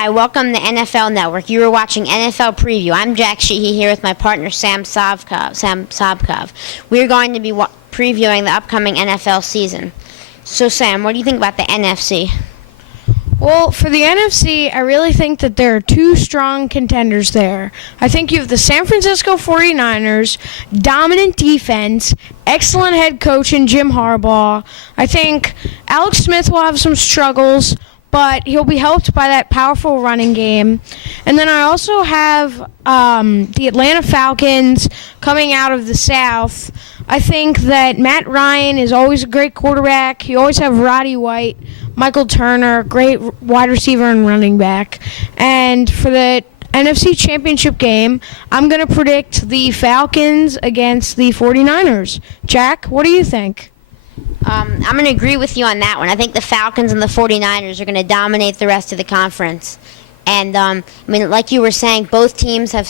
Hi, welcome to NFL Network. You are watching NFL Preview. I'm Jack Sheehy here with my partner Sam Sobkov. We are going to be previewing the upcoming NFL season. So Sam, what do you think about the NFC? Well, for the NFC, I really think that there are two strong contenders there. I think you have the San Francisco 49ers, dominant defense, excellent head coach in Jim Harbaugh. I think Alex Smith will have some struggles, but he'll be helped by that powerful running game. And then I also have the Atlanta Falcons coming out of the South. I think that Matt Ryan is always a great quarterback. You always have Roddy White, Michael Turner, great wide receiver and running back. And for the NFC Championship game, I'm going to predict the Falcons against the 49ers. Jack, what do you think? I'm going to agree with you on that one. I think the Falcons and the 49ers are going to dominate the rest of the conference. And, like you were saying, both teams have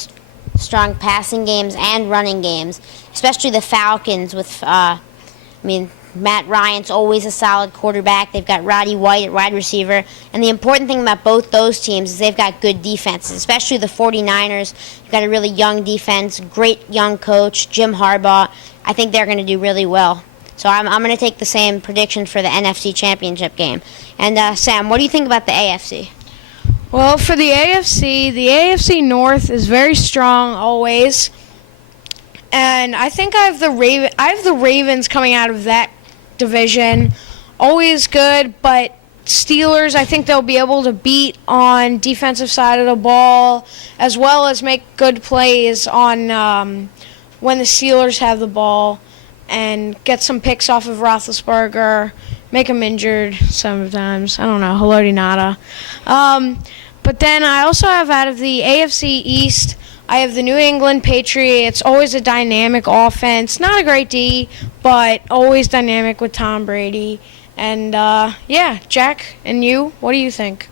strong passing games and running games, especially the Falcons with, Matt Ryan's always a solid quarterback. They've got Roddy White at wide receiver. And the important thing about both those teams is they've got good defenses, especially the 49ers. You've got a really young defense, great young coach, Jim Harbaugh. I think they're going to do really well. So I'm going to take the same prediction for the NFC Championship game. And Sam, what do you think about the AFC? Well, for the AFC North is very strong always. And I think I have the Ravens coming out of that division. Always good, but Steelers, I think they'll be able to beat on defensive side of the ball, as well as make good plays on when the Steelers have the ball and get some picks off of Roethlisberger, make him injured sometimes. I don't know, Haloti Nada. But then I also have out of the AFC East, I have the New England Patriots, always a dynamic offense. Not a great D, but always dynamic with Tom Brady. And, Jack and you, what do you think?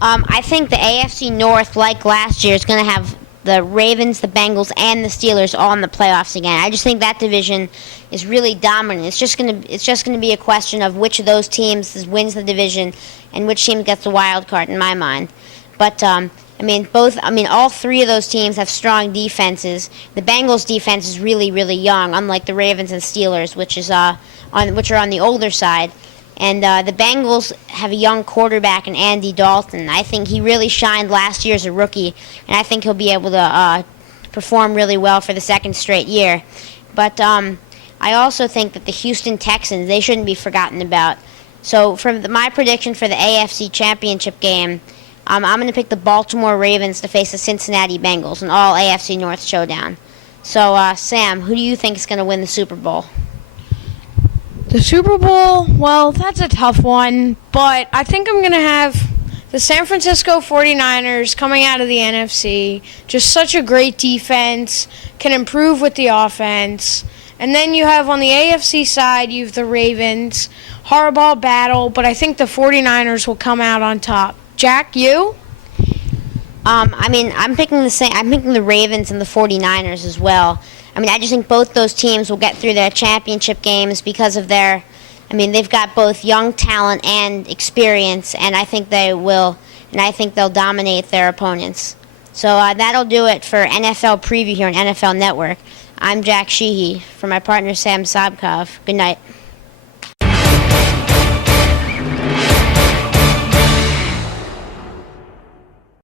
I think the AFC North, like last year, is going to have the Ravens, the Bengals, and the Steelers all in the playoffs again. I just think that division is really dominant. It's just going to be a question of which of those teams wins the division and which team gets the wild card in my mind. But all three of those teams have strong defenses. The Bengals' defense is really, really young, unlike the Ravens and Steelers, which are on the older side. And the Bengals have a young quarterback in Andy Dalton. I think he really shined last year as a rookie, and I think he'll be able to perform really well for the second straight year. But I also think that the Houston Texans, they shouldn't be forgotten about. So for my prediction for the AFC Championship game, I'm going to pick the Baltimore Ravens to face the Cincinnati Bengals in all AFC North showdown. So, Sam, who do you think is going to win the Super Bowl? The Super Bowl, well, that's a tough one, but I think I'm going to have the San Francisco 49ers coming out of the NFC. Just such a great defense, can improve with the offense. And then you have on the AFC side, you have the Ravens, Harbaugh battle, but I think the 49ers will come out on top. Jack, you? I'm picking the same. I'm picking the Ravens and the 49ers as well. I just think both those teams will get through their championship games because of their, they've got both young talent and experience, and I think they will, and I think they'll dominate their opponents. So that'll do it for NFL Preview here on NFL Network. I'm Jack Sheehy for my partner Sam Sobkov. Good night.